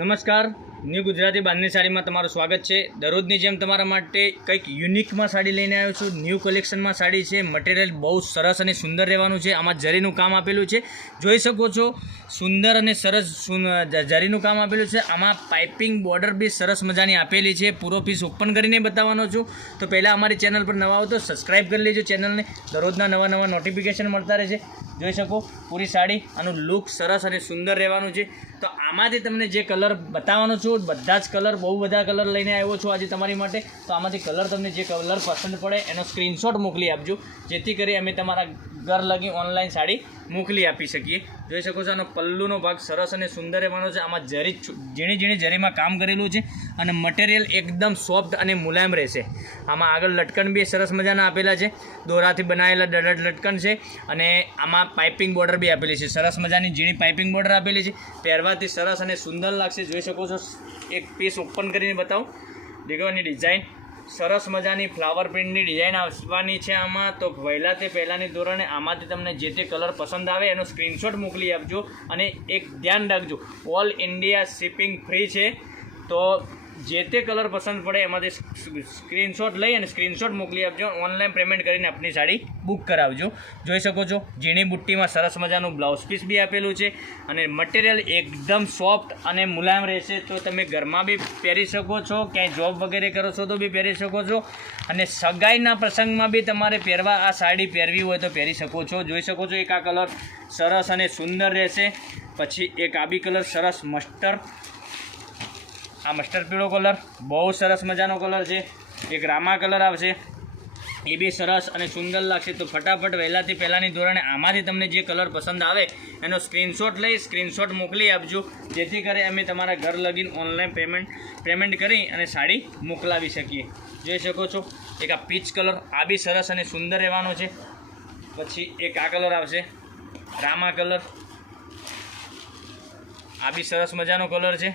નમસ્કાર, ન્યૂ ગુજરાતી બાંધણી સાડીમાં તમારું સ્વાગત છે। દરરોજની જેમ તમારા માટે કંઈક યુનિકમાં સાડી લઈને આવ્યો છું। ન્યૂ કલેક્શનમાં સાડી છે। મટીરિયલ બહુ સરસ અને સુંદર રહેવાનું છે। આમાં જરીનું કામ આપેલું છે, જોઈ શકો છો। સુંદર અને સરસ જરીનું કામ આપેલું છે। આમાં પાઇપિંગ બોર્ડર બી સરસ મજાની આપેલી છે। પૂરો પીસ ઓપન કરીને બતાવવાનો છું। તો પહેલાં અમારી ચેનલ પર નવા હો તો સબસ્ક્રાઈબ કરી લેજો ચેનલને, દરરોજના નવા નોટિફિકેશન મળતા રહે છે। જોઈ શકો પૂરી સાડી, આનું લુક સરસ અને સુંદર રહેવાનું છે। તો આમાંથી તમને જે કલર બતાવવાનો છું, બધા જ કલર, બહુ બધા કલર લઈને આવ્યો છું આજે તમારી માટે। તો આમાંથી કલર તમને જે કલર પસંદ પડે એનો સ્ક્રીનશોટ મોકલી આપજો, જેથી કરી અમે તમારા ઘર લગી ઓનલાઈન સાડી મોકલી આપી શકીએ। જોઈ શકો છો આનો પલ્લુનો ભાગ સરસ અને સુંદર રહેવાનો છે। આમાં જરી ઝીણી જરીમાં કામ કરેલું છે અને મટીરિયલ એકદમ સોફ્ટ અને મુલાયમ રહેશે। આમાં આગળ લટકન બી સરસ મજાના આપેલા છે, દોરાથી બનાવેલા લટકન છે અને આમાં પાઇપિંગ બોર્ડર બી આપેલી છે। સરસ મજાની ઝીણી પાઇપિંગ બોર્ડર આપેલી છે, પહેરવાથી સરસ અને સુંદર લાગશે। જોઈ શકો છો, એક પીસ ઓપન કરીને બતાવો। દેખવાની ડિઝાઇન સરસ મજાની ફ્લાવર પ્રિન્ટની ડિઝાઇન આવવાની છે આમાં। તો વહેલા તે પહેલાંની ધોરણે આમાંથી તમને જે તે કલર પસંદ આવે એનો સ્ક્રીનશોટ મોકલી આપજો। અને એક ધ્યાન રાખજો, ઓલ ઇન્ડિયા શિપિંગ ફ્રી છે। તો જે તે કલર પસંદ પડે એમાંથી સ્ક્રીનશોટ લઈ અને સ્ક્રીનશોટ મોકલી આપજો। ઓનલાઈન પેમેન્ટ કરીને આપણી સાડી બુક કરાવજો। જોઈ શકો છો ઝીણી બુટ્ટીમાં સરસ મજાનું બ્લાઉઝ પીસ બી આપેલું છે અને મટીરિયલ એકદમ સોફ્ટ અને મુલાયમ રહેશે। તો તમે ઘરમાં બી પહેરી શકો છો, ક્યાંય જોબ વગેરે કરો છો તો બી પહેરી શકો છો, અને સગાઈના પ્રસંગમાં બી તમારે પહેરવા આ સાડી પહેરવી હોય તો પહેરી શકો છો। જોઈ શકો છો એક આ કલર સરસ અને સુંદર રહેશે। પછી એક આ બી કલર સરસ મસ્ટર્ડ, આ મસ્ટર્ડ પીળો કલર બહુ સરસ મજાનો કલર છે। એક રામા કલર આવશે, એ બી સરસ અને સુંદર લાગશે। તો ફટાફટ વહેલાથી પહેલાંની ધોરણે આમાંથી તમને જે કલર પસંદ આવે એનો સ્ક્રીનશોટ લઈ સ્ક્રીનશોટ મોકલી આપજો, જેથી કરી અમે તમારા ઘર લગીને ઓનલાઈન પેમેન્ટ કરી અને સાડી મોકલાવી શકીએ। જોઈ શકો છો એક આ પીચ કલર, આ બી સરસ અને સુંદર રહેવાનો છે। પછી એક આ કલર આવશે રામા કલર, આ બી સરસ મજાનો કલર છે।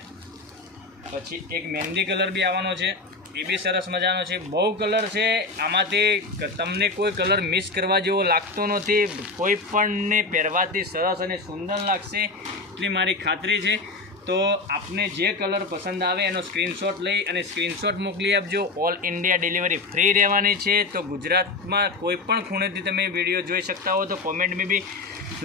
પછી એક મહેંદી કલર બી આવવાનો છે, એ બી સરસ મજાનો છે। બહુ કલર છે, આમાંથી તમને કોઈ કલર મિસ કરવા જેવો લાગતો નથી। કોઈ પણને પહેરવાથી સરસ અને સુંદર લાગશે એટલી મારી ખાતરી છે। તો આપને જે કલર પસંદ આવે એનો સ્ક્રીનશોટ લઈ અને સ્ક્રીનશોટ મોકલી આપજો। ઓલ ઇન્ડિયા ડિલિવરી ફ્રી રહેવાની છે। તો ગુજરાતમાં કોઈ પણ ખૂણેથી તમે વિડીયો જોઈ શકતા હો તો કોમેન્ટમાં બી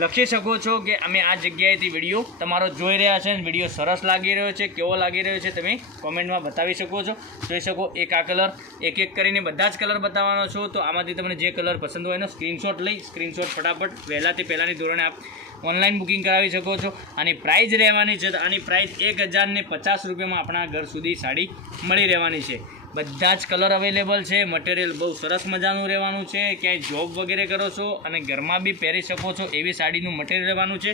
લખી શકો છો કે અમે આ જગ્યાએથી વિડીયો તમારો જોઈ રહ્યા છે, વિડીયો સરસ લાગી રહ્યો છે, કેવો લાગી રહ્યો છે તમે કોમેન્ટમાં બતાવી શકો છો। જોઈ શકો એક આ કલર, એક કરીને બધા જ કલર બતાવવાનો છો। તો આમાંથી તમને જે કલર પસંદ હોય એનો સ્ક્રીનશોટ લઈ સ્ક્રીનશોટ ફટાફટ વહેલાથી પહેલાંની ધોરણે આપ ઓનલાઈન બુકિંગ કરાવી શકો છો। આની પ્રાઇસ રહેવાની છે, તો આની પ્રાઇસ 1050 રૂપિયામાં આપણા ઘર સુધી સાડી મળી રહેવાની છે। બધા જ કલર અવેલેબલ છે, મટીરિયલ બહુ સરસ મજાનું રહેવાનું છે। ક્યાંય જોબ વગેરે કરો છો અને ઘરમાં બી પહેરી શકો છો એવી સાડીનું મટીરિયલ રહેવાનું છે।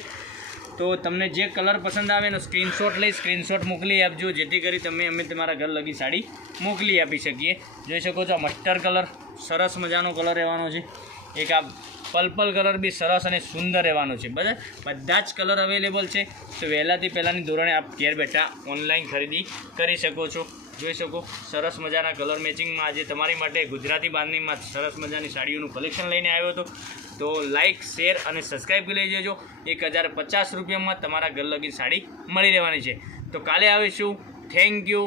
તો તમને જે કલર પસંદ આવે એનો સ્ક્રીનશોટ લઈ સ્ક્રીનશોટ મોકલી આપજો, જેથી કરી અમે તમારા ઘર લગી સાડી મોકલી આપી શકીએ। જોઈ શકો છો મસ્ટર્ડ કલર સરસ મજાનો કલર રહેવાનો છે। એક આ પર્પલ કલર બી સરસ અને સુંદર રહેવાનો છે। બધા જ કલર અવેલેબલ છે। તો વહેલાથી પહેલાંની ધોરણે આપ ઘેર બેઠા ઓનલાઈન ખરીદી કરી શકો છો। જોઈ શકો સરસ મજાના કલર મેચિંગમાં આજે તમારી માટે ગુજરાતી બાંધણીમાં સરસ મજાની સાડીઓનું કલેક્શન લઈને આવ્યો હતો। તો લાઇક, શેર અને સબસ્ક્રાઈબ કરી લઈ જજો। 1050 રૂપિયામાં તમારા ઘર લગી સાડી મળી રહેવાની છે। તો કાલે આવીશું। Thank you.